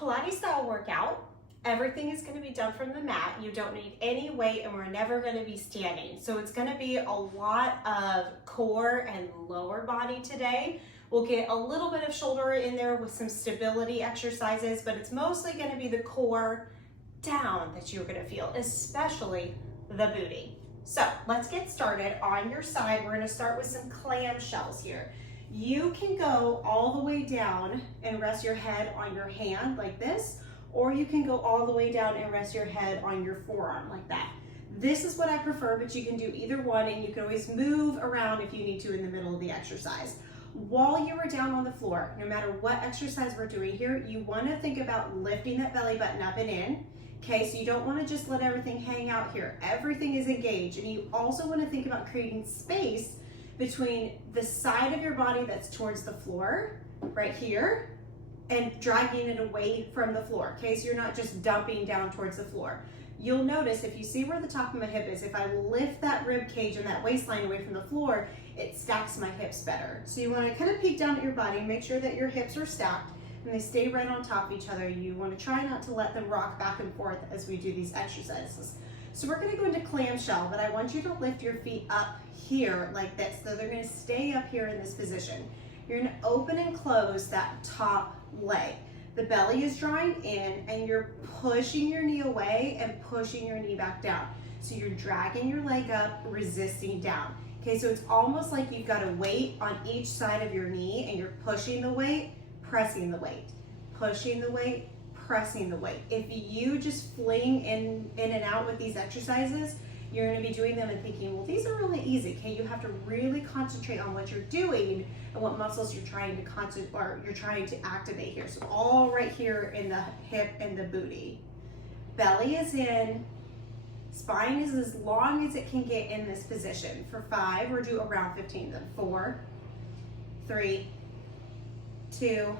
Pilates style workout, everything is going to be done from the mat. You don't need any weight and we're never going to be standing. So it's going to be a lot of core and lower body today. We'll get a little bit of shoulder in there with some stability exercises, but it's mostly going to be the core down that you're going to feel, especially the booty. So let's get started. On your side, we're going to start with some clam shells here. You can go all the way down and rest your head on your hand like this, or you can go all the way down and rest your head on your forearm like that. This is what I prefer, but you can do either one, and you can always move around if you need to in the middle of the exercise. While you are down on the floor, no matter what exercise we're doing here, you want to think about lifting that belly button up and in. Okay, so you don't want to just let everything hang out here. Everything is engaged, and you also want to think about creating space between the side of your body that's towards the floor, right here, and dragging it away from the floor, okay? So you're not just dumping down towards the floor. You'll notice if you see where the top of my hip is, if I lift that rib cage and that waistline away from the floor, it stacks my hips better. So you wanna kind of peek down at your body, make sure that your hips are stacked and they stay right on top of each other. You wanna try not to let them rock back and forth as we do these exercises. So we're gonna go into clamshell, but I want you to lift your feet up here like this. So they're gonna stay up here in this position. You're gonna open and close that top leg. The belly is drawing in and you're pushing your knee away and pushing your knee back down. So you're dragging your leg up, resisting down. Okay, so it's almost like you've got a weight on each side of your knee and you're pushing the weight, pressing the weight, pushing the weight, pressing the weight. If you just fling in and out with these exercises, you're going to be doing them and thinking, well, these are really easy. Okay, you have to really concentrate on what you're doing and what muscles you're trying to activate here. So all right here in the hip and the booty. Belly is in, spine is as long as it can get in this position. For 5, we're do around 15 then. 4, 3, 2,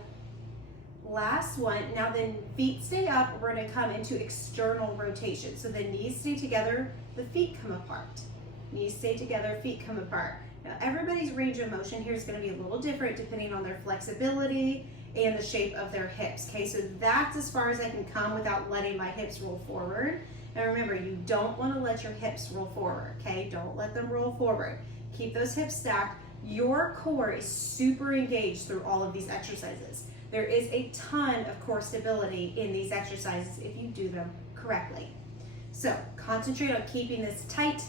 last one. Now then feet stay up, we're gonna come into external rotation. So the knees stay together, the feet come apart. Knees stay together, feet come apart. Now everybody's range of motion here is gonna be a little different depending on their flexibility and the shape of their hips. Okay, so that's as far as I can come without letting my hips roll forward. And remember, you don't wanna let your hips roll forward, okay? Don't let them roll forward. Keep those hips stacked. Your core is super engaged through all of these exercises. There is a ton of core stability in these exercises if you do them correctly. So concentrate on keeping this tight,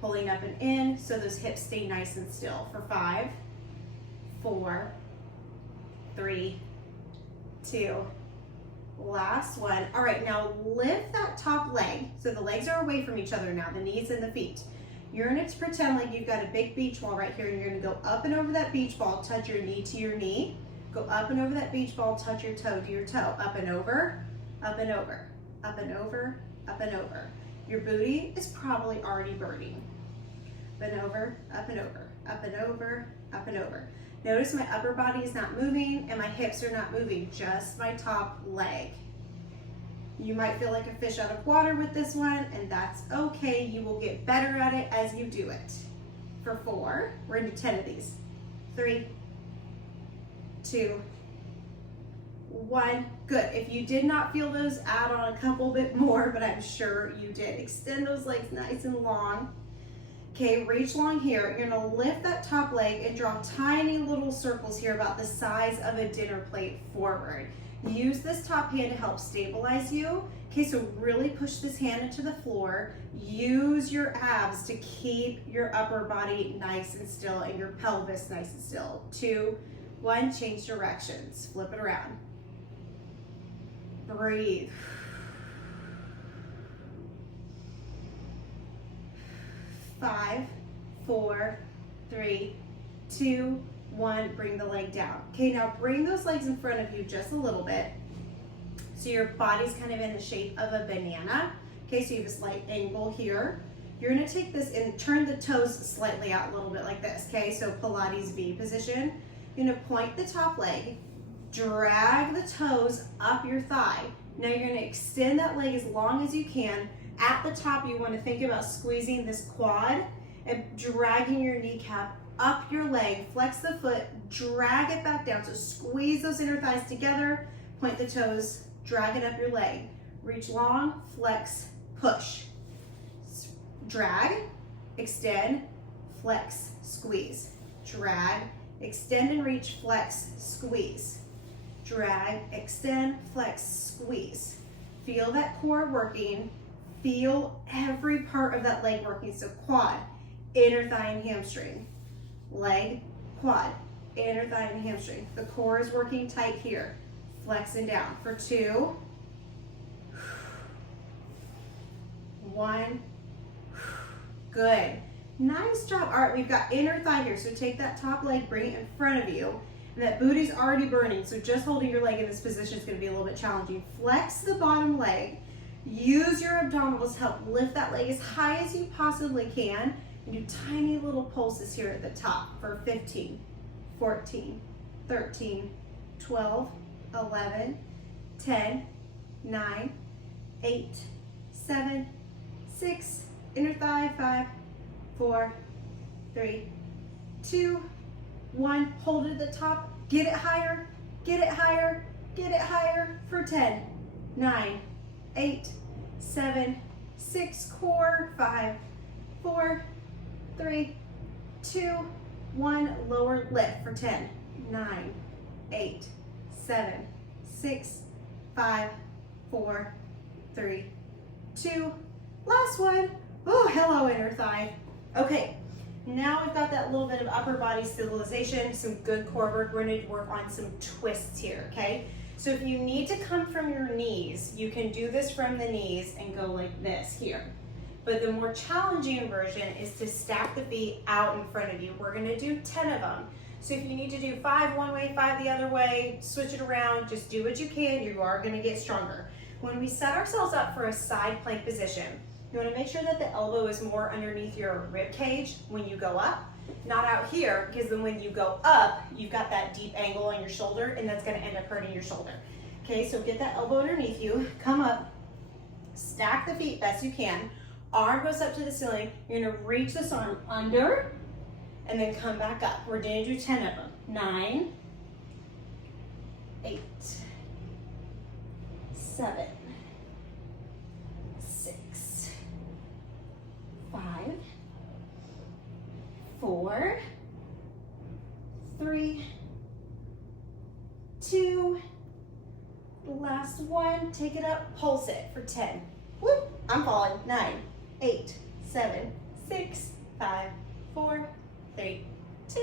pulling up and in so those hips stay nice and still. For 5, 4, 3, 2, last one. All right, now lift that top leg. So the legs are away from each other now, the knees and the feet. You're gonna pretend like you've got a big beach ball right here, and you're gonna go up and over that beach ball, touch your knee to your knee. Go up and over that beach ball, touch your toe to your toe. Up and over, up and over, up and over, up and over. Your booty is probably already burning. Up and over, up and over, up and over, up and over. Notice my upper body is not moving and my hips are not moving, just my top leg. You might feel like a fish out of water with this one, and that's okay. You will get better at it as you do it. For 4, we're gonna do 10 of these. 3, 2, 1. Good. If you did not feel those, add on a couple bit more, but I'm sure you did. Extend those legs nice and long. Okay, reach long here. You're gonna lift that top leg and draw tiny little circles here about the size of a dinner plate forward. Use this top hand to help stabilize you. Okay, so really push this hand into the floor. Use your abs to keep your upper body nice and still and your pelvis nice and still. 2, 1, change directions. Flip it around. Breathe. 5, 4, 3, 2, 1, bring the leg down. Okay, now bring those legs in front of you just a little bit. So your body's kind of in the shape of a banana. Okay, so you have a slight angle here. You're gonna take this and turn the toes slightly out a little bit like this. Okay, so Pilates V position. You're gonna point the top leg, drag the toes up your thigh. Now you're gonna extend that leg as long as you can. At the top, you wanna think about squeezing this quad and dragging your kneecap up your leg, flex the foot, drag it back down. So squeeze those inner thighs together, point the toes drag it up your leg. Reach long, flex, push. Drag, extend, flex, squeeze. Drag, extend and reach, flex, squeeze. Drag, extend, flex, squeeze. Feel that core working. Feel every part of that leg working. So quad, inner thigh and hamstring. Leg, quad, inner thigh and hamstring. The core is working tight here. Flexing down for 2. 1. Good. Nice job. All right, we've got inner thigh here. So take that top leg, bring it in front of you. And that booty's already burning. So just holding your leg in this position is going to be a little bit challenging. Flex the bottom leg. Use your abdominals to help lift that leg as high as you possibly can. And do tiny little pulses here at the top for 15, 14, 13, 12, 11, 10, 9, 8, 7, 6, inner thigh, 5, 4, 3, 2, 1. Hold it at the top. Get it higher. Get it higher. Get it higher for 10, 9, 8, 7, 6, core, 5, 4, 3, 2, 1. Lower lift for 10, 9, 8, 7, 6, 5, 4, 3, 2. Last one. Oh, hello, inner thigh. Okay, now we've got that little bit of upper body stabilization, some good core work. We're going to work on some twists here, okay? So if you need to come from your knees, you can do this from the knees and go like this here. But the more challenging version is to stack the feet out in front of you. We're going to do 10 of them. So if you need to do 5 one way, 5 the other way, switch it around, just do what you can. You are going to get stronger. When we set ourselves up for a side plank position, you want to make sure that the elbow is more underneath your rib cage when you go up, not out here, because then when you go up, you've got that deep angle on your shoulder, and that's going to end up hurting your shoulder. Okay, so get that elbow underneath you, come up, stack the feet best you can, arm goes up to the ceiling, you're going to reach this arm under, and then come back up. We're going to do 10 of them. 9, 8, 7, 6, 5, 4, 3, 2, last one, take it up, pulse it for 10. Whoop, I'm falling. 9, 8, 7, 6, 5, 4, 3, 2,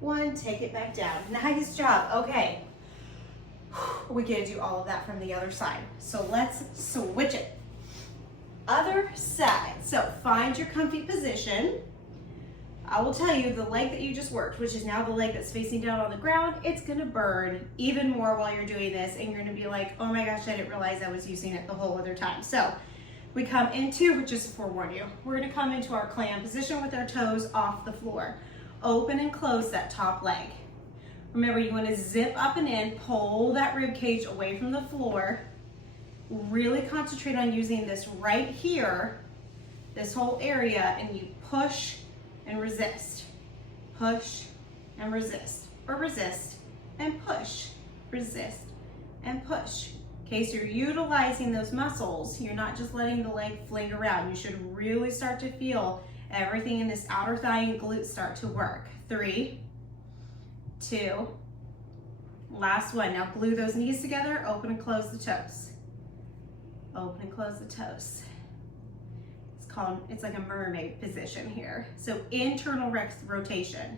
1, take it back down. Nice job. Okay, we're gonna do all of that from the other side. So let's switch it. Other side. So find your comfy position. I will tell you, the leg that you just worked, which is now the leg that's facing down on the ground, it's gonna burn even more while you're doing this, and you're gonna be like, oh my gosh, I didn't realize I was using it the whole other time. So we come into, just to forewarn you, we're gonna come into our clam position with our toes off the floor. Open and close that top leg. Remember, you wanna zip up and in, pull that rib cage away from the floor. Really concentrate on using this right here, this whole area, and you push and resist. Push and resist. Or resist and push. Resist and push. Okay, so you're utilizing those muscles. You're not just letting the leg fling around. You should really start to feel everything in this outer thigh and glute start to work. 3, 2, last one. Now glue those knees together, open and close the toes. Open and close the toes. It's like a mermaid position here. So internal rotation.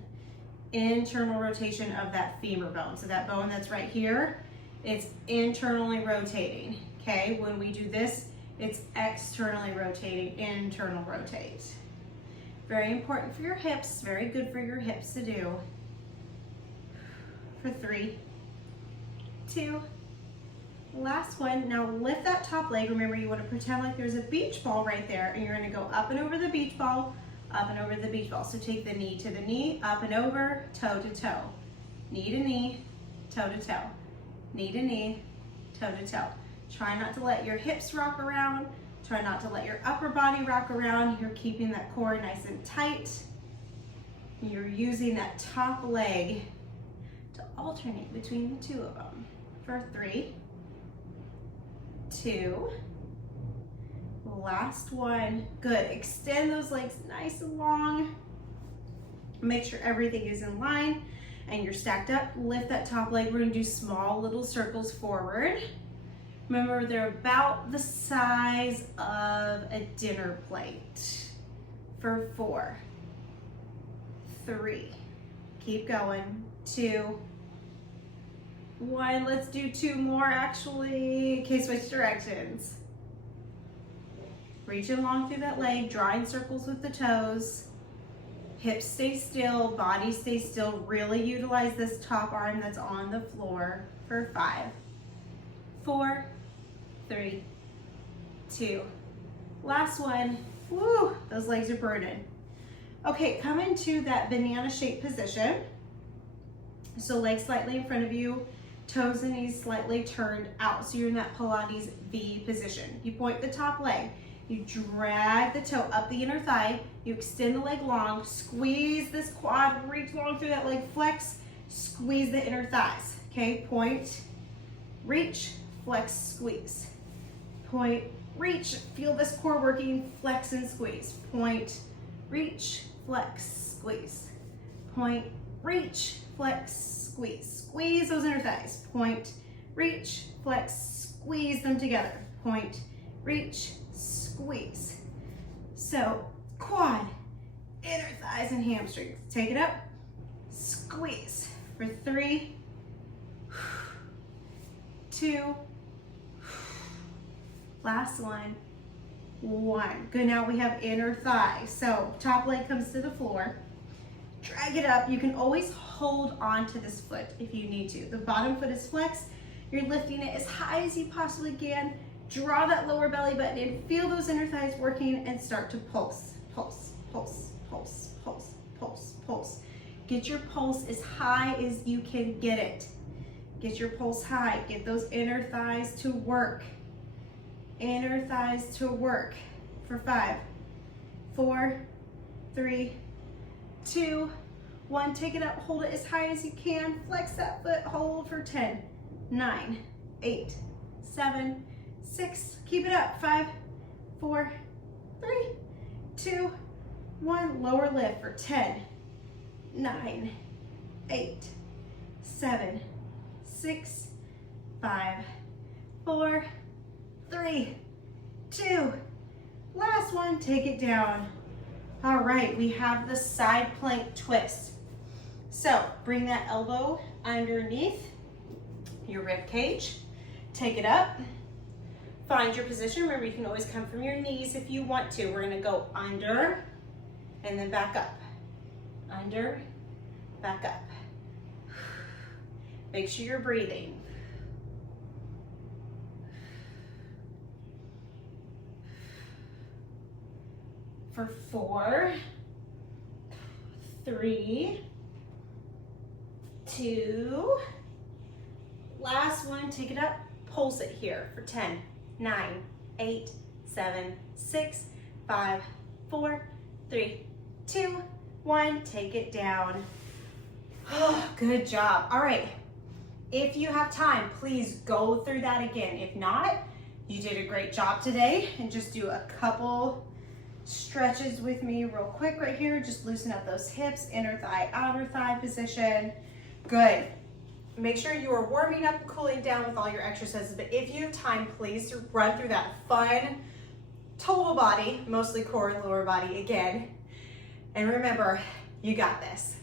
Internal rotation of that femur bone. So that bone that's right here, it's internally rotating. Okay, when we do this, it's externally rotating, internal rotate. Very important for your hips, very good for your hips to do. For 3, 2, last one. Now lift that top leg. Remember, you want to pretend like there's a beach ball right there, and you're going to go up and over the beach ball, up and over the beach ball. So take the knee to the knee, up and over, toe to toe. Knee to knee, toe to toe. Knee to knee, toe to toe. Try not to let your hips rock around. Try not to let your upper body rock around. You're keeping that core nice and tight. You're using that top leg to alternate between the two of them. For 3, 2. Last one. Good. Extend those legs nice and long. Make sure everything is in line and you're stacked up. Lift that top leg. We're going to do small little circles forward. Remember, they're about the size of a dinner plate. For 4, 3, keep going, 2, 1. Let's do 2 more actually. Okay, switch directions. Reach along through that leg, drawing circles with the toes. Hips stay still, body stay still. Really utilize this top arm that's on the floor for 5, 4, 3, 2. Last one. Woo, those legs are burning. Okay, come into that banana shaped position. So legs slightly in front of you, toes and knees slightly turned out. So you're in that Pilates V position. You point the top leg. You drag the toe up the inner thigh. You extend the leg long. Squeeze this quad. Reach long through that leg. Flex. Squeeze the inner thighs. Okay, point, reach, flex, squeeze. Point, reach. Feel this core working. Flex and squeeze. Point, reach, flex, squeeze. Point, reach, flex, squeeze. Squeeze those inner thighs. Point, reach, flex, squeeze them together. Point, reach, squeeze. So quad, inner thighs and hamstrings. Take it up, squeeze for 3, 2, last one, 1. Good, now we have inner thigh. So top leg comes to the floor, drag it up. You can always hold on to this foot if you need to. The bottom foot is flexed. You're lifting it as high as you possibly can. Draw that lower belly button in, feel those inner thighs working, and start to pulse, pulse, pulse, pulse, pulse, pulse, pulse. Get your pulse as high as you can get it. Get your pulse high, get those inner thighs to work. Inner thighs to work for 5, 4, 3, 2, 1. Take it up, hold it as high as you can. Flex that foot, hold for 10, 9, 8, 7, 6, keep it up, 5, 4, 3, 2, 1. Lower lift for 10, 9, 8, 7, 6, 5, 4, 3, 2. Last one, take it down. All right, we have the side plank twist. So bring that elbow underneath your rib cage. Take it up. Find your position. Remember, you can always come from your knees if you want to. We're gonna go under and then back up. Under, back up. Make sure you're breathing. For 4, 3, 2, last one, take it up, pulse it here for 10, 9, 8, 7, 6, 5, 4, 3, 2, 1, take it down. Oh, good job. All right, if you have time, please go through that again. If not, you did a great job today, and just do a couple stretches with me real quick right here. Just loosen up those hips, inner thigh, outer thigh position. Good. Make sure you are warming up and cooling down with all your exercises, but if you have time, please run through that fun total body, mostly core and lower body again. And remember, you got this.